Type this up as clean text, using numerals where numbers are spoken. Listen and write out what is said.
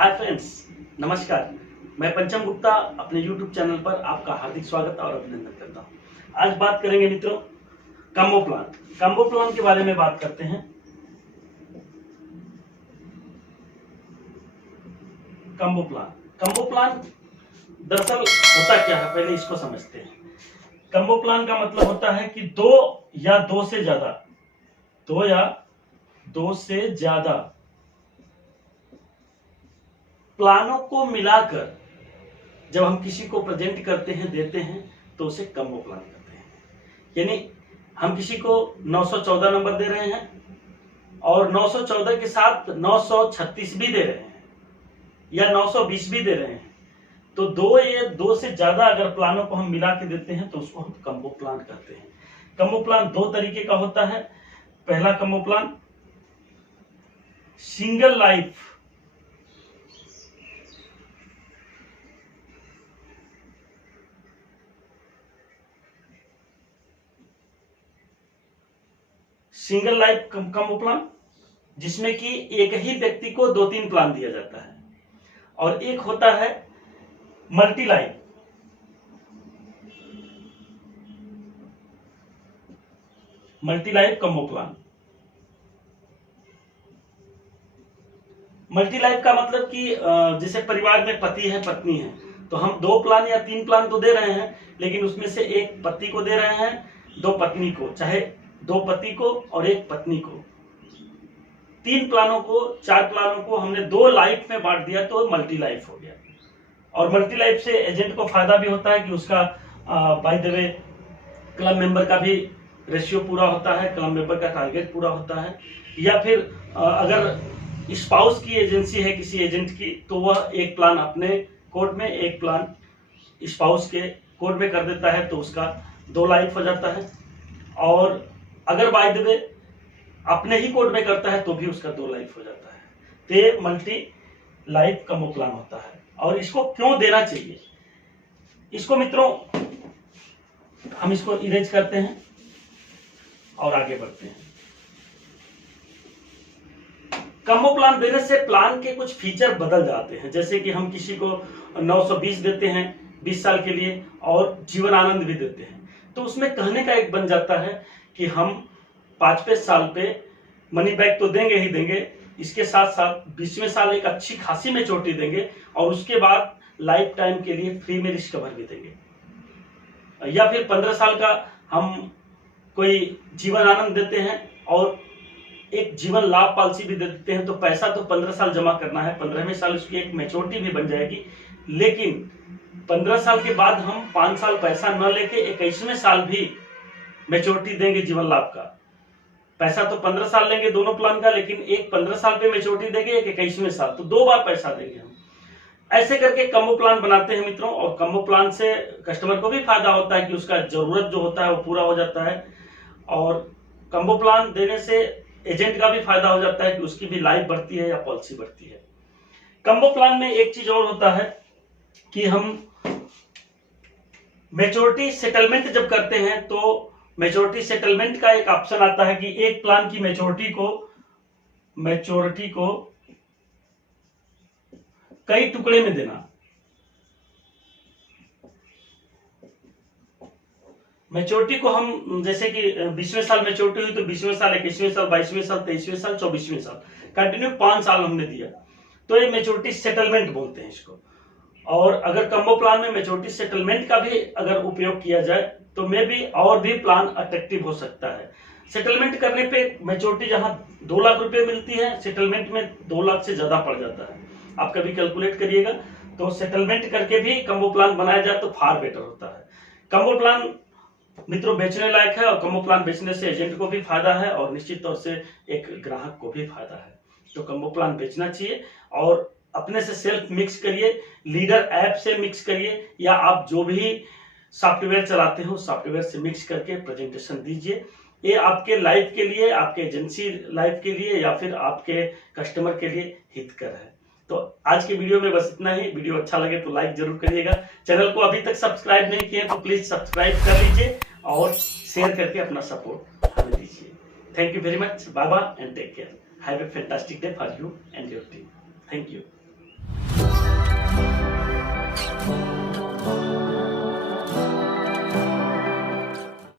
Hi friends, नमस्कार। मैं पंचम गुप्ता अपने YouTube चैनल पर आपका हार्दिक स्वागत और अभिनंदन करता हूं। आज बात करेंगे मित्रों कम्बो प्लान। कम्बो प्लान के बारे में बात करते हैं। कम्बो प्लान दरअसल होता क्या है, पहले इसको समझते हैं। कम्बो प्लान का मतलब होता है कि दो या दो से ज्यादा प्लानों को मिलाकर जब हम किसी को प्रेजेंट करते हैं, देते हैं, तो उसे कम्बो प्लान कहते हैं। यानी हम किसी को 914 नंबर दे रहे हैं और 914 के साथ 936 भी दे रहे हैं या 920 भी दे रहे हैं, तो दो से ज्यादा अगर प्लानों को हम मिला के देते हैं तो उसको हम कम्बो प्लान कहते हैं। कम्बो प्लान दो तरीके का होता है। पहला combo plan single life combo plan, जिसमें कि एक ही व्यक्ति को 2-3 प्लान दिया जाता है। और एक होता है multi life combo plan. Multi life का मतलब कि जैसे परिवार में पति है, पत्नी है, तो हम 2 प्लान या 3 प्लान तो दे रहे हैं, लेकिन उसमें से एक पति को दे रहे हैं, 2 पत्नी को, चाहे 2 पति को और 1 पत्नी को। 3 प्लानों को, 4 प्लानों को हमने 2 लाइफ में बांट दिया तो मल्टी लाइफ हो गया। और मल्टी लाइफ से एजेंट को फायदा भी होता है कि उसका by the way club member का भी रेशियो पूरा होता है, क्लब मेंबर का टारगेट पूरा होता है। या फिर अगर स्पाउस की एजेंसी है किसी एजेंट की, तो वह 1 प्लान अपने कोर्ट में, 1 प्लान स्पाउस के कोर्ट में कर देता है, तो उसका 2 लाइफ हो जाता है। और अगर बाय द वे अपने ही कोर्ट में करता है तो भी उसका 2 लाइफ हो जाता है। तो ये मल्टी लाइफ कम्बो प्लान होता है। और इसको क्यों देना चाहिए, इसको मित्रों हम इसको इरेज करते हैं और आगे बढ़ते हैं। कम्बो प्लान देने से प्लान के कुछ फीचर बदल जाते हैं। जैसे कि हम किसी को 920 देते हैं 20 साल के लिए और जीवन आनंद भी देते हैं, तो उसमें कहने का एक बन जाता है कि हम 5वें साल पे मनी बैक तो देंगे ही देंगे, इसके साथ साथ 20वें साल एक अच्छी खासी मैच्योरिटी देंगे और उसके बाद लाइफ टाइम के लिए फ्री में रिकवर भी देंगे। या फिर 15 साल का हम कोई जीवन आनंद देते हैं और एक जीवन लाभ पॉलिसी भी दे देते हैं, तो पैसा तो 15 साल जमा करना है, 15वें साल उसकी एक मैच्योरिटी भी बन जाएगी। लेकिन 15 साल के बाद हम 5 साल पैसा न लेके 21वें साल भी मैच्योरिटी देंगे जीवन लाभ का। पैसा तो 15 साल लेंगे दोनों प्लान का, लेकिन एक 15 साल पे मैच्योरिटी देंगे, एक 21वें साल, तो 2 बार पैसा देंगे हम। ऐसे करके कम्बो प्लान बनाते हैं मित्रों। और कम्बो प्लान से कस्टमर को भी फायदा होता है कि उसका जरूरत जो होता है वो पूरा हो जाता है। और कम्बो प्लान देने से एजेंट का भी फायदा हो जाता है कि उसकी भी लाइफ बढ़ती है या पॉलिसी बढ़ती है। कम्बो प्लान में एक चीज और होता है कि हम मैच्योरिटी सेटलमेंट जब करते हैं तो मैच्योरिटी सेटलमेंट का एक ऑप्शन आता है कि एक प्लान की मैच्योरिटी को कई टुकड़े में देना। मैच्योरिटी को हम जैसे कि 20वें साल मैच्योरिटी हुई तो 20वें साल, 21वें साल, 22वें साल, 23वें साल, 24वें साल, कंटिन्यू 5 साल हमने दिया, तो ये मैच्योरिटी सेटलमेंट बोलते हैं इसको। और अगर कम्बो प्लान में मैच्योरिटी सेटलमेंट का भी अगर उपयोग किया जाए तो मे भी और भी प्लान अट्रैक्टिव हो सकता है। सेटलमेंट करने पे मैच्योरिटी जहां 2 लाख रुपए मिलती है, सेटलमेंट में 2 लाख से ज्यादा पड़ जाता है। आप कभी कैलकुलेट करिएगा, तो सेटलमेंट करके भी कम्बो प्लान बनाया जाए तो फार बेटर होता है। कम्बो प्लान मित्रों बेचने लायक है और कम्बो प्लान बेचने से एजेंट को भी फायदा है और निश्चित तौर से एक ग्राहक को भी फायदा है। तो कम्बो प्लान बेचना चाहिए और अपने से सेल्फ मिक्स करिए, लीडर ऐप से मिक्स करिए, या आप जो भी सॉफ्टवेयर चलाते हो सॉफ्टवेयर से मिक्स करके प्रेजेंटेशन दीजिए। ये आपके लाइफ के लिए, आपके एजेंसी लाइफ के लिए या फिर आपके कस्टमर के लिए हितकर है। तो आज के वीडियो में बस इतना ही। वीडियो अच्छा लगे तो लाइक जरूर करिएगा। चैनल को अभी तक सब्सक्राइब नहीं किए तो प्लीज सब्सक्राइब कर लीजिए और शेयर करके अपना सपोर्ट हमें दीजिए। Thank you very much. Bye bye and take care. Have a fantastic day for you and your team. Thank you.